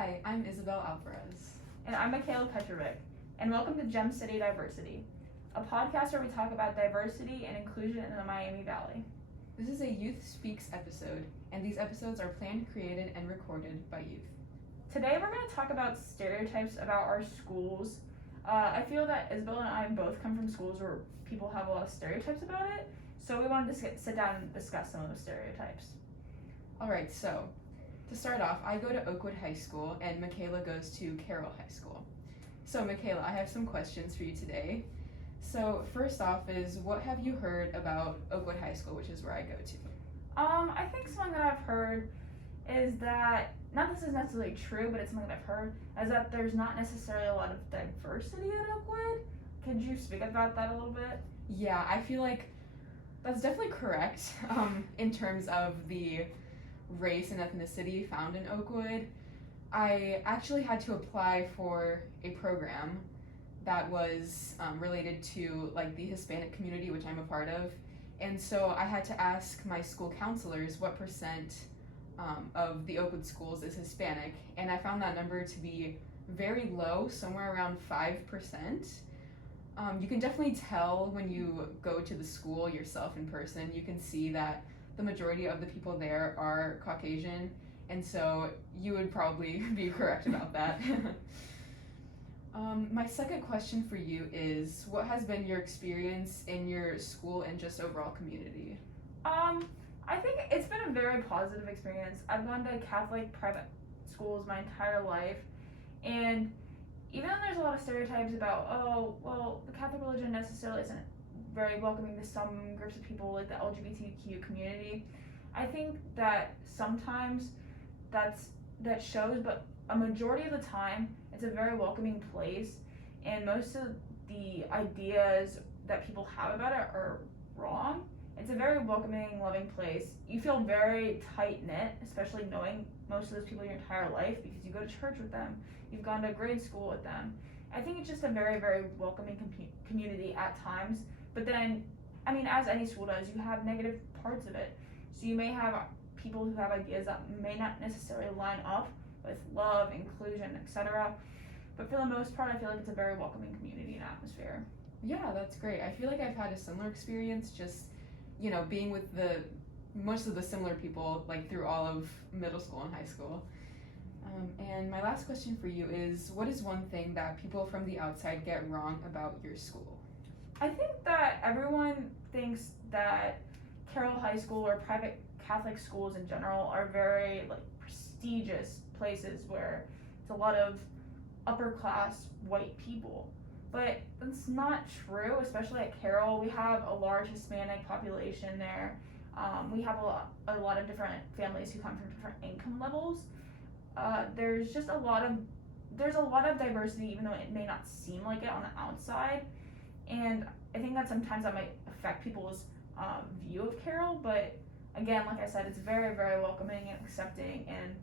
Hi, I'm Isabel Alvarez. And I'm Mikayla Petrovic, and welcome to Gem City Diversity, a podcast where we talk about diversity and inclusion in the Miami Valley. This is a Youth Speaks episode, and these episodes are planned, created, and recorded by youth. Today we're going to talk about stereotypes about our schools. I feel that Isabel and I both come from schools where people have a lot of stereotypes about it, so we wanted to sit down and discuss some of those stereotypes. Alright, so to start off, I go to Oakwood High School, and Mikayla goes to Carroll High School. So Mikayla, I have some questions for you today. So first off is, what have you heard about Oakwood High School, which is where I go to? I think something that I've heard is that, not this is necessarily true, but it's something that I've heard, is that there's not necessarily a lot of diversity at Oakwood. Could you speak about that a little bit? Yeah, I feel like that's definitely correct in terms of the race and ethnicity found in Oakwood. I actually had to apply for a program that was related to like the Hispanic community, which I'm a part of, and so I had to ask my school counselors what percent of the Oakwood schools is Hispanic, and I found that number to be very low, somewhere around 5%. You can definitely tell when you go to the school yourself in person. You can see that the majority of the people there are Caucasian, and so you would probably be correct about that. My second question for you is, what has been your experience in your school and just overall community? I think it's been a very positive experience. I've gone to Catholic private schools my entire life, and even though there's a lot of stereotypes about, oh, well, the Catholic religion necessarily isn't very welcoming to some groups of people, like the LGBTQ community, I think that sometimes that shows, but a majority of the time, it's a very welcoming place, and most of the ideas that people have about it are wrong. It's a very welcoming, loving place. You feel very tight-knit, especially knowing most of those people your entire life because you go to church with them, you've gone to grade school with them. I think it's just a very, very welcoming community at times, but then, I mean, as any school does, you have negative parts of it. So you may have people who have ideas that may not necessarily line up with love, inclusion, etc. But for the most part, I feel like it's a very welcoming community and atmosphere. Yeah, that's great. I feel like I've had a similar experience, just, being with most of the similar people, like through all of middle school and high school. And my last question for you is, what is one thing that people from the outside get wrong about your school? I think that everyone thinks that Carroll High School or private Catholic schools in general are very prestigious places where it's a lot of upper class white people. But that's not true, especially at Carroll. We have a large Hispanic population there. We have a lot of different families who come from different income levels. There's a lot of diversity, even though it may not seem like it on the outside. And I think that sometimes that might affect people's view of Carroll. But again, like I said, it's very, very welcoming and accepting, and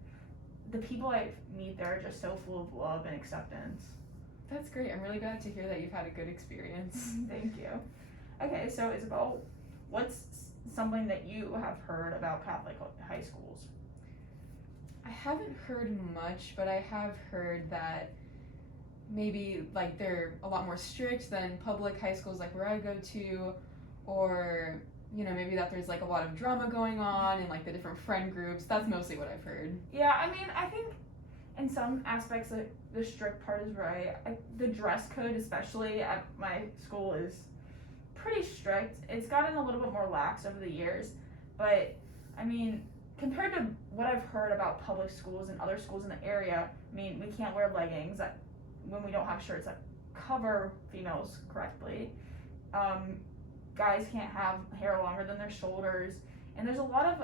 the people I meet there are just so full of love and acceptance. That's great. I'm really glad to hear that you've had a good experience. Thank you. Okay, so Isabel, what's something that you have heard about Catholic high schools? I haven't heard much, but I have heard that maybe they're a lot more strict than public high schools like where I go to, or maybe that there's a lot of drama going on and the different friend groups. That's mostly what I've heard. Yeah, I mean, I think in some aspects the strict part is right. The dress code, especially at my school, is pretty strict. It's gotten a little bit more lax over the years, but I mean, compared to what I've heard about public schools and other schools in the area, I mean, we can't wear leggings when we don't have shirts that cover females correctly. Guys can't have hair longer than their shoulders, and there's a lot of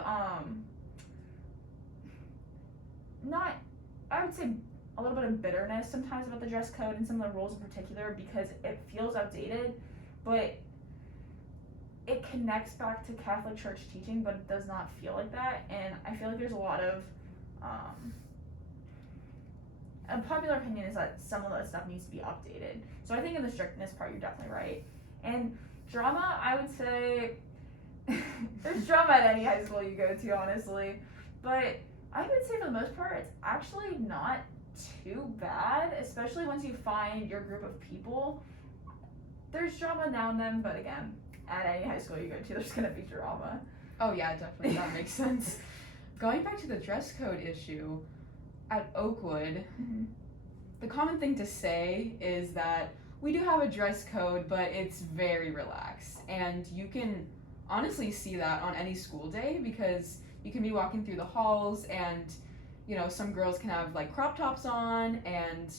I would say a little bit of bitterness sometimes about the dress code and some of the rules in particular because it feels outdated, but it connects back to Catholic Church teaching, but it does not feel like that. And I feel like there's a lot of a popular opinion is that some of that stuff needs to be updated. So I think in the strictness part, you're definitely right. And drama, I would say there's drama at any high school you go to, honestly, but I would say for the most part, it's actually not too bad, especially once you find your group of people. There's drama now and then, but again, at any high school you go to, there's gonna be drama. Oh yeah, definitely, that makes sense. Going back to the dress code issue, at Oakwood, the common thing to say is that we do have a dress code, but it's very relaxed. And you can honestly see that on any school day because you can be walking through the halls and, you know, some girls can have like crop tops on and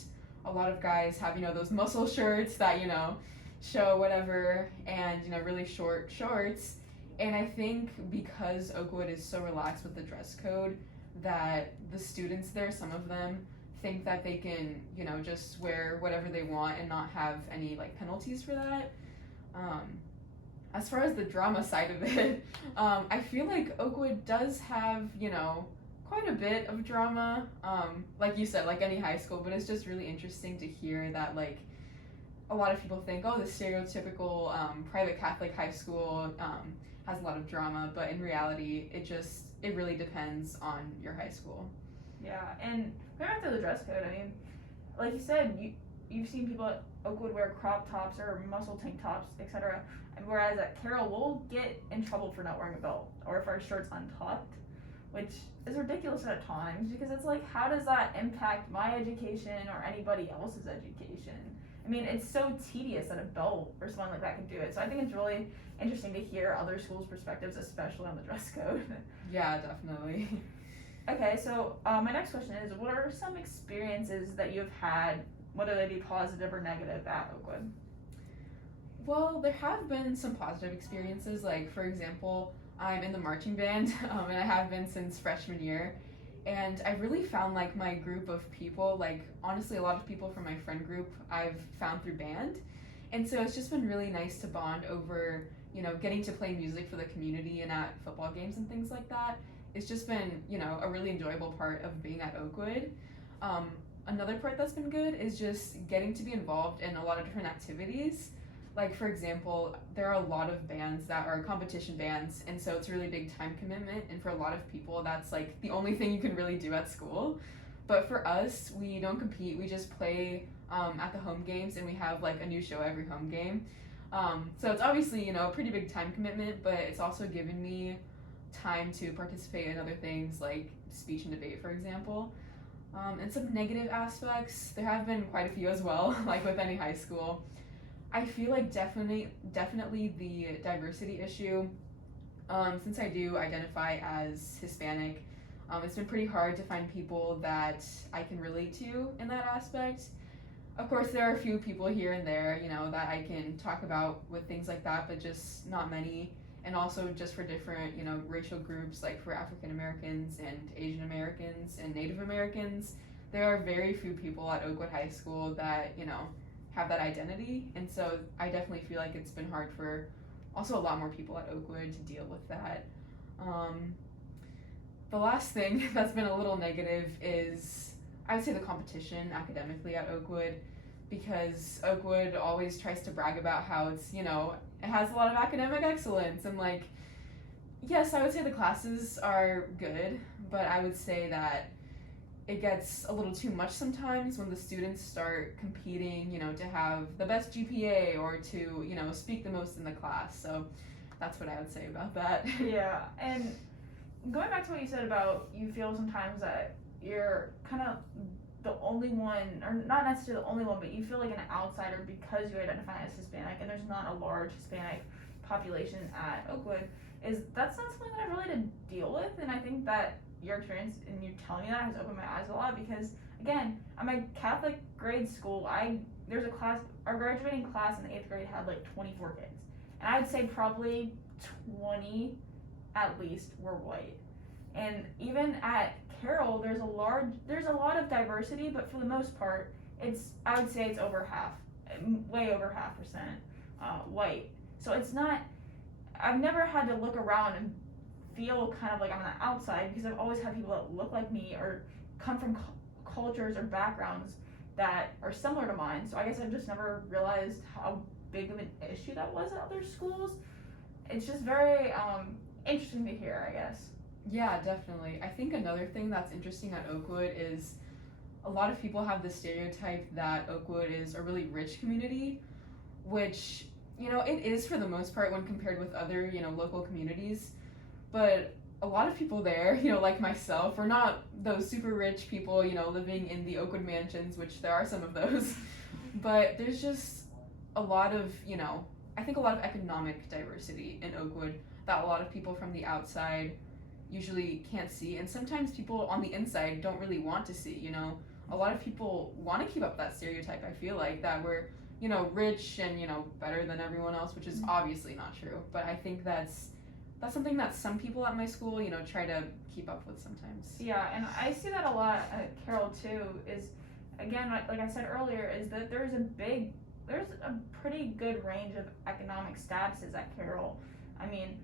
a lot of guys have, you know, those muscle shirts that, you know, show whatever and, you know, really short shorts. And I think because Oakwood is so relaxed with the dress code that the students there, some of them, think that they can, you know, just wear whatever they want and not have any like penalties for that. As far as the drama side of it, I feel like Oakwood does have, you know, quite a bit of drama. Like you said, like any high school, but it's just really interesting to hear that like a lot of people think, oh, the stereotypical private Catholic high school has a lot of drama, but in reality, it really depends on your high school. Yeah, and going back to the dress code, I mean, like you said, you've seen people at Oakwood wear crop tops or muscle tank tops, etc. And whereas at Carroll, we'll get in trouble for not wearing a belt or if our shirt's untucked, which is ridiculous at times because it's like, how does that impact my education or anybody else's education? I mean, it's so tedious that a belt or something like that can do it. So I think it's really interesting to hear other schools' perspectives, especially on the dress code. Yeah, definitely. Okay, so my next question is, what are some experiences that you've had, whether they be positive or negative, at Oakwood? Well, there have been some positive experiences. Like, for example, I'm in the marching band, and I have been since freshman year. And I really found like my group of people, like honestly, a lot of people from my friend group I've found through band. And so it's just been really nice to bond over, you know, getting to play music for the community and at football games and things like that. It's just been, you know, a really enjoyable part of being at Oakwood. Another part that's been good is just getting to be involved in a lot of different activities. Like, for example, there are a lot of bands that are competition bands, and so it's a really big time commitment, and for a lot of people, that's like the only thing you can really do at school. But for us, we don't compete, we just play at the home games, and we have like a new show every home game. So it's obviously, you know, a pretty big time commitment, but it's also given me time to participate in other things like speech and debate, for example. And some negative aspects, there have been quite a few as well, like with any high school. I feel like definitely the diversity issue, since I do identify as Hispanic, it's been pretty hard to find people that I can relate to in that aspect. Of course, there are a few people here and there, you know, that I can talk about with things like that, but just not many. And also just for different, you know, racial groups, like for African Americans and Asian Americans and Native Americans, there are very few people at Oakwood High School that, you know, have that identity. And so I definitely feel like it's been hard for also a lot more people at Oakwood to deal with that. The last thing that's been a little negative is, I would say, the competition academically at Oakwood, because Oakwood always tries to brag about how it's, you know, it has a lot of academic excellence, and like, yes, I would say the classes are good, but I would say that it gets a little too much sometimes when the students start competing, you know, to have the best GPA or to, you know, speak the most in the class. So that's what I would say about that. Yeah, and going back to what you said about you feel sometimes that you're kind of the only one, or not necessarily the only one, but you feel like an outsider because you identify as Hispanic, and there's not a large Hispanic population at Oakwood, that's not something that I've really had to deal with, and I think that your experience and you telling me that has opened my eyes a lot because, again, I'm a Catholic grade school. There's a class, our graduating class in the 8th grade had like 24 kids, and I would say probably 20 at least were white. And even at Carroll, there's a lot of diversity, but for the most part, I would say it's over half, way over 0.5% white. So it's not, I've never had to look around and feel kind of like I'm on the outside because I've always had people that look like me or come from cultures or backgrounds that are similar to mine. So I guess I've just never realized how big of an issue that was at other schools. It's just very interesting to hear, I guess. Yeah, definitely. I think another thing that's interesting at Oakwood is a lot of people have the stereotype that Oakwood is a really rich community, which, it is for the most part when compared with other, local communities. But a lot of people there, like myself, are not those super rich people, living in the Oakwood mansions, which there are some of those. But there's just a lot of, I think a lot of economic diversity in Oakwood that a lot of people from the outside usually can't see. And sometimes people on the inside don't really want to see, A lot of people want to keep up that stereotype, I feel like, that we're, rich and, better than everyone else, which is obviously not true. But I think that's something that some people at my school, try to keep up with sometimes. Yeah, and I see that a lot at Carroll too, is, again, like I said earlier, is that there's a pretty good range of economic statuses at Carroll. I mean,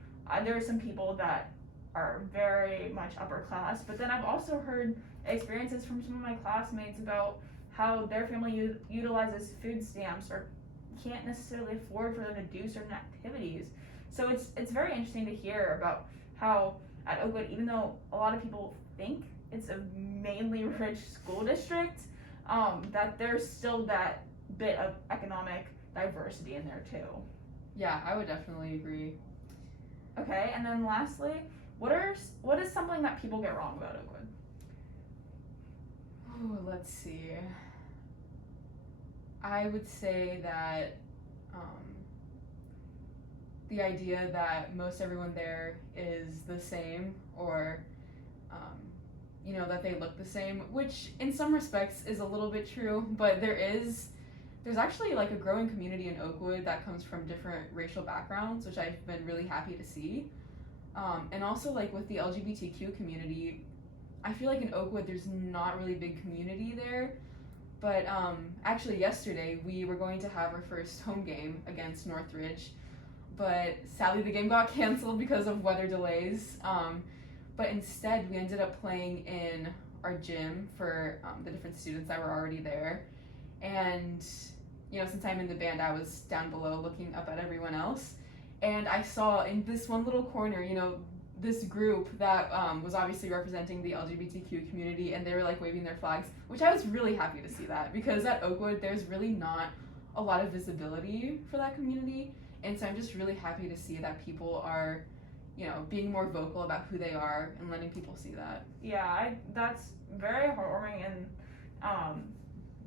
there are some people that are very much upper class, but then I've also heard experiences from some of my classmates about how their family utilizes food stamps or can't necessarily afford for them to do certain activities. So it's very interesting to hear about how at Oakwood, even though a lot of people think it's a mainly rich school district, that there's still that bit of economic diversity in there too. Yeah, I would definitely agree. Okay, and then lastly, what is something that people get wrong about Oakwood? Oh, let's see. I would say that the idea that most everyone there is the same, or that they look the same, which in some respects is a little bit true, but there's actually like a growing community in Oakwood that comes from different racial backgrounds, which I've been really happy to see. And also, like, with the LGBTQ community, I feel like in Oakwood there's not really big community there. But actually yesterday we were going to have our first home game against Northridge, but sadly the game got canceled because of weather delays. But instead we ended up playing in our gym for the different students that were already there. And since I'm in the band, I was down below looking up at everyone else, and I saw in this one little corner, this group that was obviously representing the LGBTQ community, and they were like waving their flags, which I was really happy to see that, because at Oakwood there's really not a lot of visibility for that community, and so I'm just really happy to see that people are, being more vocal about who they are and letting people see that. Yeah, that's very heartwarming and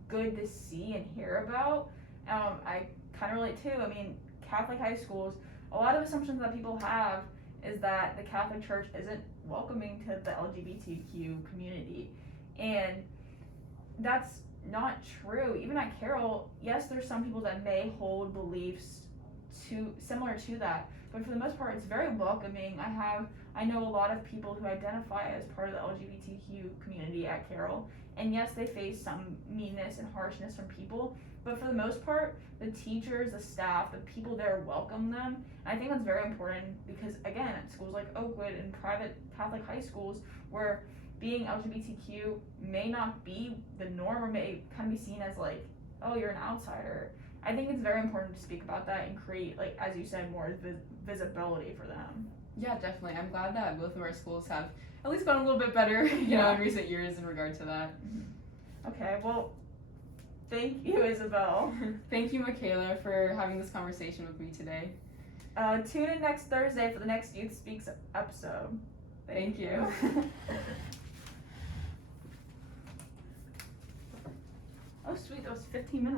good to see and hear about. I kind of relate too. I mean, Catholic high schools, a lot of assumptions that people have is that the Catholic Church isn't welcoming to the LGBTQ community, and that's not true. Even at Carroll, yes, there's some people that may hold beliefs similar to that, but for the most part, it's very welcoming. I know a lot of people who identify as part of the LGBTQ community at Carroll, and yes, they face some meanness and harshness from people, but for the most part, the teachers, the staff, the people there welcome them. And I think that's very important because, again, at schools like Oakwood and private Catholic high schools, where being LGBTQ may not be the norm or may kind of be seen as like, oh, you're an outsider. I think it's very important to speak about that and create, like, as you said, more visibility for them. Yeah, definitely. I'm glad that both of our schools have at least gotten a little bit better, in recent years in regard to that. Mm-hmm. Okay, well, thank you, Isabel. Thank you, Mikayla, for having this conversation with me today. Tune in next Thursday for the next Youth Speaks episode. Thank you. Oh, sweet, that was 15 minutes.